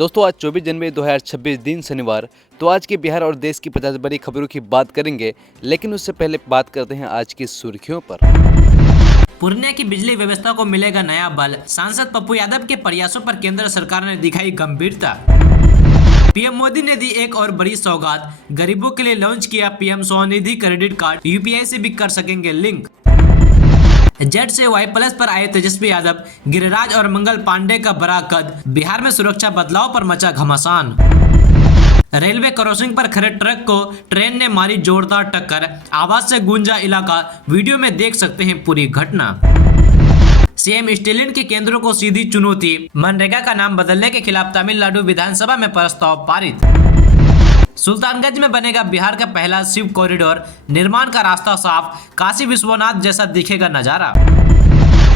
दोस्तों आज 24 जनवरी 2026 दिन शनिवार। तो आज के बिहार और देश की 50 बड़ी खबरों की बात करेंगे, लेकिन उससे पहले बात करते हैं आज की सुर्खियों पर। पूर्णिया की बिजली व्यवस्था को मिलेगा नया बल, सांसद पप्पू यादव के प्रयासों पर केंद्र सरकार ने दिखाई गंभीरता। पीएम मोदी ने दी एक और बड़ी सौगात, गरीबों के लिए लॉन्च किया PM Svanidhi credit card, UPI से भी कर सकेंगे लिंक। जेड से वाई प्लस पर आए तेजस्वी यादव, गिरिराज और मंगल पांडे का बड़ा कद, बिहार में सुरक्षा बदलाव पर मचा घमासान। रेलवे क्रॉसिंग पर खड़े ट्रक को ट्रेन ने मारी जोरदार टक्कर, आवाज से गूंजा इलाका, वीडियो में देख सकते हैं पूरी घटना। सीएम स्टालिन के केंद्रों को सीधी चुनौती, मनरेगा का नाम बदलने के खिलाफ तमिलनाडु विधानसभा में प्रस्ताव पारित। सुल्तानगंज में बनेगा बिहार का पहला शिव कॉरिडोर, निर्माण का रास्ता साफ, काशी विश्वनाथ जैसा दिखेगा नजारा।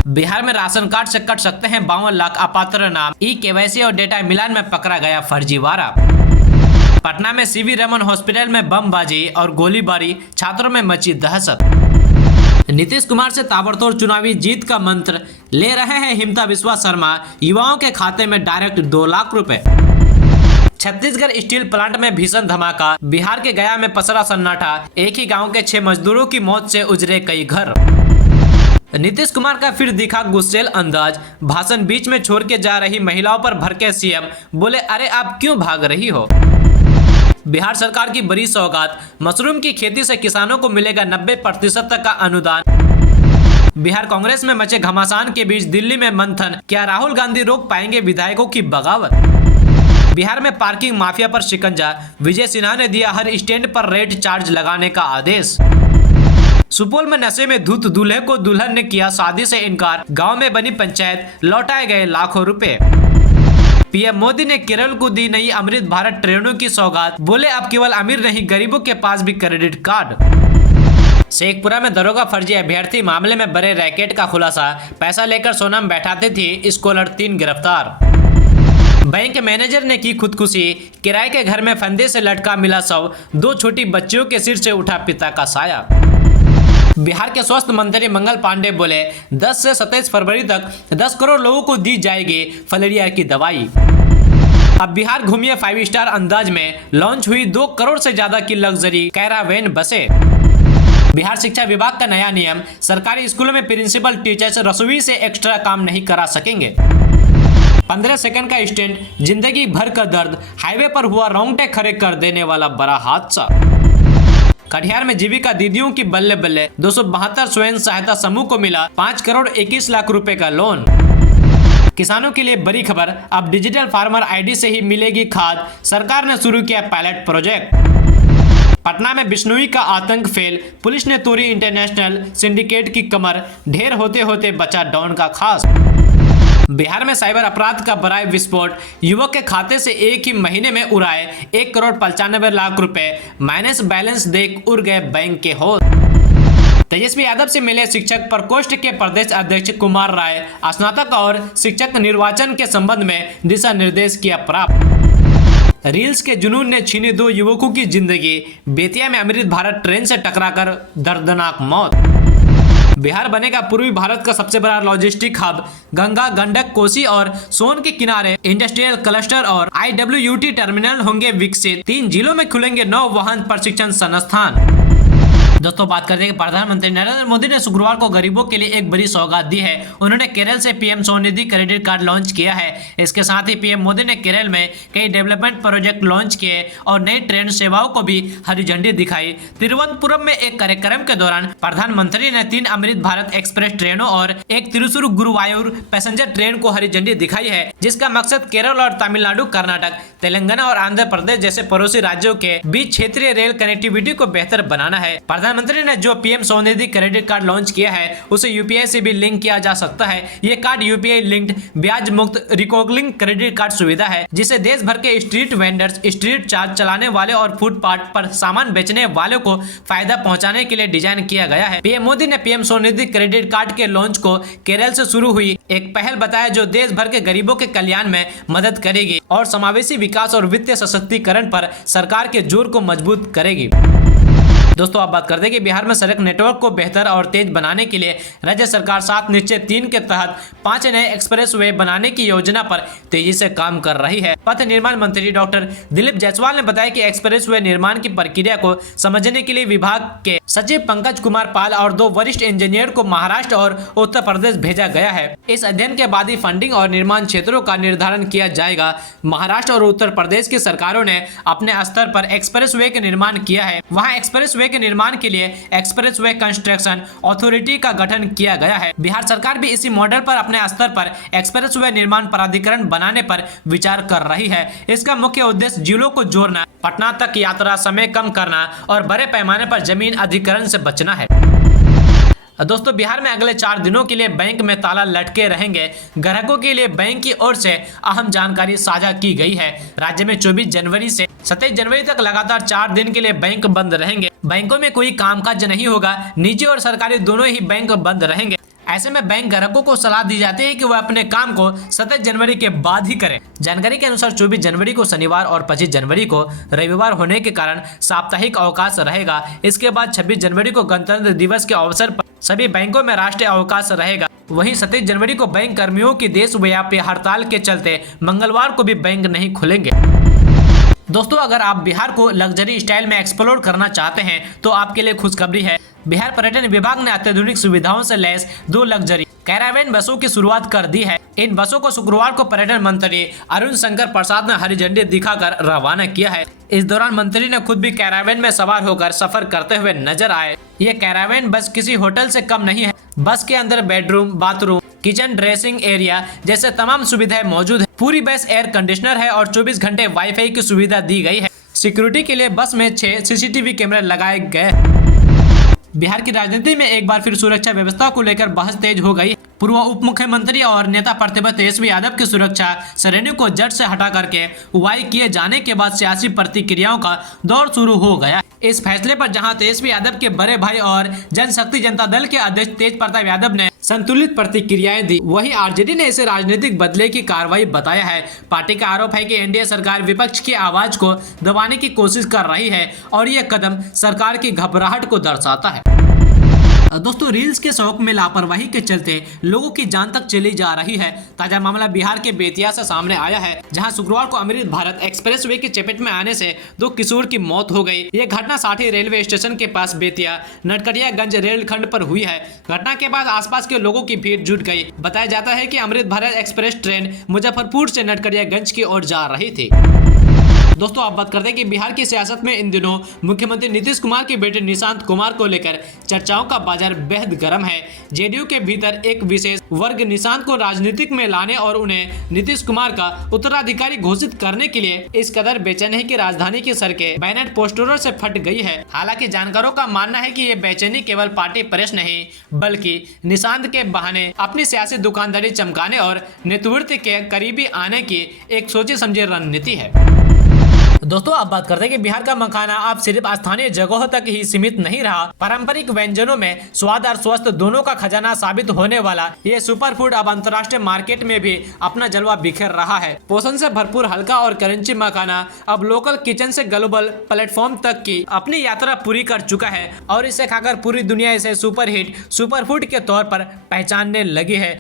बिहार में राशन कार्ड से कट सकते हैं 52 लाख अपात्र नाम, ई-केवाईसी और डेटा मिलान में पकड़ा गया फर्जीवाड़ा। पटना में सीवी रमन हॉस्पिटल में बमबाजी और गोलीबारी, छात्रों में मची दहशत। नीतीश कुमार से ताबड़तोड़ चुनावी जीत का मंत्र ले रहे हैं हिमंता बिस्वा शर्मा, युवाओं के खाते में डायरेक्ट 2 लाख रुपए। छत्तीसगढ़ स्टील प्लांट में भीषण धमाका, बिहार के गया में पसरा सन्नाटा, एक ही गांव के 6 मजदूरों की मौत से उजड़े कई घर। नीतीश कुमार का फिर दिखा गुस्सेल अंदाज, भाषण बीच में छोड़ के जा रही महिलाओं पर भड़के सीएम, बोले अरे आप क्यों भाग रही हो। बिहार सरकार की बड़ी सौगात, मशरूम की खेती से किसानों को मिलेगा 90% तक का अनुदान। बिहार कांग्रेस में मचे घमासान के बीच दिल्ली में मंथन, क्या राहुल गांधी रोक पाएंगे विधायकों की बगावत। बिहार में पार्किंग माफिया पर शिकंजा, विजय सिन्हा ने दिया हर स्टैंड पर रेट चार्ज लगाने का आदेश। सुपौल में नशे में धुत दूल्हे को दुल्हन ने किया शादी से इनकार, गांव में बनी पंचायत, लौटाए गए लाखों रुपए। पीएम मोदी ने केरल को दी नई अमृत भारत ट्रेनों की सौगात, बोले अब केवल अमीर नहीं गरीबों के पास भी क्रेडिट कार्ड। शेखपुरा में दरोगा फर्जी अभ्यर्थी मामले में बड़े रैकेट का खुलासा, पैसा लेकर सोनम बैठाते थे स्कॉलर, 3 गिरफ्तार। बैंक मैनेजर ने की खुदकुशी, किराए के घर में फंदे से लटका मिला शव, 2 छोटी बच्चियों के सिर से उठा पिता का साया। बिहार के स्वास्थ्य मंत्री मंगल पांडे बोले 10 से 27 फरवरी तक 10 करोड़ लोगों को दी जाएगी फलेरिया की दवाई। अब बिहार घूमिए 5 स्टार अंदाज में, लॉन्च हुई 2 करोड़ से ज्यादा की लग्जरी कैरावेन बसें। बिहार शिक्षा विभाग का नया नियम, सरकारी स्कूलों में प्रिंसिपल टीचर्स रसोई से एक्स्ट्रा काम नहीं करा सकेंगे। 15 सेकंड का स्टैंड, जिंदगी भर का दर्द, हाईवे पर हुआ रोंगटे खड़े कर देने वाला बड़ा हादसा। कटिहार में जीविका दीदियों की बल्ले बल्ले, 272 स्वयं सहायता समूह को मिला 5 करोड़ 21 लाख रुपए का लोन। किसानों के लिए बड़ी खबर, अब डिजिटल फार्मर आईडी से ही मिलेगी खाद, सरकार ने शुरू किया पायलट प्रोजेक्ट। पटना में बिश्नोई का आतंक फेल, पुलिस ने तोड़ी इंटरनेशनल सिंडिकेट की कमर, ढेर होते होते बचा डॉन का खास। बिहार में साइबर अपराध का बड़ा विस्फोट, युवक के खाते से एक ही महीने में उड़ाए 1 करोड़ 95 लाख रुपए, माइनस बैलेंस देख उड़ गए बैंक के होश। तेजस्वी यादव से मिले शिक्षक प्रकोष्ठ के प्रदेश अध्यक्ष कुमार राय, स्नातक और शिक्षक निर्वाचन के संबंध में दिशा निर्देश किया प्राप्त। रील्स के जुनून ने छीनी 2 युवकों की जिंदगी, बेतिया में अमृत भारत ट्रेन से टकराकर दर्दनाक मौत। बिहार बनेगा पूर्वी भारत का सबसे बड़ा लॉजिस्टिक हब, गंगा, गंडक, कोसी और सोन के किनारे इंडस्ट्रियल क्लस्टर और IWT टर्मिनल होंगे विकसित, 3 जिलों में खुलेंगे 9 वाहन प्रशिक्षण संस्थान। दोस्तों बात करते हैं प्रधानमंत्री नरेंद्र मोदी ने शुक्रवार को गरीबों के लिए एक बड़ी सौगात दी है। उन्होंने केरल से PM Svanidhi credit card launch किया है। इसके साथ ही पीएम मोदी ने केरल में कई डेवलपमेंट प्रोजेक्ट लॉन्च किए और नई ट्रेन सेवाओं को भी हरी झंडी दिखाई। तिरुवनंतपुरम में एक कार्यक्रम के दौरान प्रधानमंत्री ने 3 अमृत भारत एक्सप्रेस ट्रेनों और एक तिरुसुर गुरुवायूर पैसेंजर ट्रेन को हरी झंडी दिखाई है, जिसका मकसद केरल और तमिलनाडु, कर्नाटक, तेलंगाना और आंध्र प्रदेश जैसे पड़ोसी राज्यों के बीच क्षेत्रीय रेल कनेक्टिविटी को बेहतर बनाना है। प्रधानमंत्री ने जो PM Svanidhi credit card launch किया है उसे यूपीआई से भी लिंक किया जा सकता है। ये कार्ड यूपीआई लिंक्ड ब्याज मुक्त रिकॉर्डिंग क्रेडिट कार्ड सुविधा है, जिसे देश भर के स्ट्रीट वेंडर्स, स्ट्रीट चार्ट चलाने वाले और फुटपाथ पर सामान बेचने वालों को फायदा पहुंचाने के लिए डिजाइन किया गया है। पीएम मोदी ने पीएम स्वनिधि क्रेडिट कार्ड के लॉन्च को केरल से शुरू हुई एक पहल बताया, जो देश भर के गरीबों के कल्याण में मदद करेगी और समावेशी विकास और वित्तीय सशक्तिकरण पर सरकार के जोर को मजबूत करेगी। दोस्तों आप बात करते हैं कि बिहार में सड़क नेटवर्क को बेहतर और तेज बनाने के लिए राज्य सरकार 7 निश्चय 3 के तहत 5 नए एक्सप्रेसवे बनाने की योजना पर तेजी से काम कर रही है। पथ निर्माण मंत्री डॉक्टर दिलीप जायसवाल ने बताया कि एक्सप्रेसवे निर्माण की प्रक्रिया को समझने के लिए विभाग के सचिव पंकज कुमार पाल और 2 वरिष्ठ इंजीनियर को महाराष्ट्र और उत्तर प्रदेश भेजा गया है। इस अध्ययन के बाद ही फंडिंग और निर्माण क्षेत्रों का निर्धारण किया जाएगा। महाराष्ट्र और उत्तर प्रदेश की सरकारों ने अपने स्तर पर एक्सप्रेसवे के निर्माण किया है। वहाँ एक्सप्रेसवे के निर्माण के लिए एक्सप्रेसवे कंस्ट्रक्शन अथॉरिटी का गठन किया गया है। बिहार सरकार भी इसी मॉडल पर अपने स्तर पर एक्सप्रेसवे निर्माण प्राधिकरण बनाने पर विचार कर रही है। इसका मुख्य उद्देश्य जिलों को जोड़ना, पटना तक यात्रा समय कम करना और बड़े पैमाने पर जमीन अधिग्रहण से बचना है। दोस्तों बिहार में अगले 4 दिनों के लिए बैंक में ताला लटके रहेंगे। ग्राहकों के लिए बैंक की ओर से अहम जानकारी साझा की गई है। राज्य में 24 जनवरी से 27 जनवरी तक लगातार 4 दिन के लिए बैंक बंद रहेंगे। बैंकों में कोई कामकाज नहीं होगा। निजी और सरकारी दोनों ही बैंक बंद रहेंगे। ऐसे में बैंक ग्राहकों को सलाह दी जाती है कि वह अपने काम को 27 जनवरी के बाद ही करें। जानकारी के अनुसार 24 जनवरी को शनिवार और 25 जनवरी को रविवार होने के कारण साप्ताहिक अवकाश रहेगा। इसके बाद 26 जनवरी को गणतंत्र दिवस के अवसर पर सभी बैंकों में राष्ट्रीय अवकाश रहेगा। वहीं 27 जनवरी को बैंक कर्मियों की देशव्यापी हड़ताल के चलते मंगलवार को भी बैंक नहीं खुलेंगे। दोस्तों अगर आप बिहार को लग्जरी स्टाइल में एक्सप्लोर करना चाहते हैं तो आपके लिए खुशखबरी है। बिहार पर्यटन विभाग ने अत्याधुनिक सुविधाओं से लैस 2 लग्जरी कैरावेन बसों की शुरुआत कर दी है। इन बसों को शुक्रवार को पर्यटन मंत्री अरुण शंकर प्रसाद ने हरी झंडी दिखाकर रवाना किया है। इस दौरान मंत्री ने खुद भी कैरावेन में सवार होकर सफर करते हुए नजर आए। ये कैरावेन बस किसी होटल से कम नहीं है। बस के अंदर bedroom, bathroom, kitchen, dressing area जैसे तमाम सुविधाएं मौजूद है। पूरी बस एयर कंडीशनर है और 24 घंटे वाईफाई की सुविधा दी गई है। सिक्योरिटी के लिए बस में 6 सीसीटीवी कैमरे लगाए गए। बिहार की राजनीति में एक बार फिर सुरक्षा व्यवस्था को लेकर बहस तेज हो गई। पूर्व उप मुख्यमंत्री और नेता प्रतिपक्ष तेजस्वी यादव की सुरक्षा सरनियों को जट से हटा करके वाई किए जाने के बाद सियासी प्रतिक्रियाओं का दौर शुरू हो गया। इस फैसले पर जहां तेजस्वी यादव के बड़े भाई और जनशक्ति जनता दल के अध्यक्ष तेज प्रताप यादव ने संतुलित प्रतिक्रियाएं दी, वहीं आरजेडी ने इसे राजनीतिक बदले की कार्रवाई बताया है। पार्टी का आरोप है कि एनडीए सरकार विपक्ष की आवाज को दबाने की कोशिश कर रही है और यह कदम सरकार की घबराहट को दर्शाता है। दोस्तों रील्स के शौक में लापरवाही के चलते लोगों की जान तक चली जा रही है। ताजा मामला बिहार के बेतिया से सामने आया है, जहां शुक्रवार को अमृत भारत एक्सप्रेसवे की चपेट में आने से 2 किशोर की मौत हो गई। यह घटना साठी रेलवे स्टेशन के पास बेतिया नटकरियागंज रेलखंड पर हुई है। घटना के बाद आसपास के लोगों की भीड़ जुट गई। बताया जाता है कि अमृत भारत एक्सप्रेस ट्रेन मुजफ्फरपुर से नटकरियागंज की ओर जा रही थी। दोस्तों आप बात करते हैं कि बिहार की सियासत में इन दिनों मुख्यमंत्री नीतीश कुमार के बेटे निशांत कुमार को लेकर चर्चाओं का बाजार बेहद गर्म है। जेडीयू के भीतर एक विशेष वर्ग निशांत को राजनीतिक में लाने और उन्हें नीतीश कुमार का उत्तराधिकारी घोषित करने के लिए इस कदर बेचैन है कि राजधानी की सड़कें बैनर पोस्टरों से फट गई है। हालांकि जानकारों का मानना है कि ये बेचैनी केवल पार्टी प्रेस नहीं बल्कि निशांत के बहाने अपनी सियासी दुकानदारी चमकाने और नेतृत्व के करीबी आने की एक सोची समझी रणनीति है। दोस्तों आप बात करते हैं कि बिहार का मखाना अब सिर्फ स्थानीय जगहों तक ही सीमित नहीं रहा। पारंपरिक व्यंजनों में स्वाद और स्वास्थ्य दोनों का खजाना साबित होने वाला ये सुपर फूड अब अंतर्राष्ट्रीय मार्केट में भी अपना जलवा बिखेर रहा है। पोषण से भरपूर हल्का और क्रंची मखाना अब लोकल किचन से ग्लोबल प्लेटफॉर्म तक की अपनी यात्रा पूरी कर चुका है और इसे खाकर पूरी दुनिया इसे सुपर हिट सुपर फूड के तौर पर पहचानने लगी है।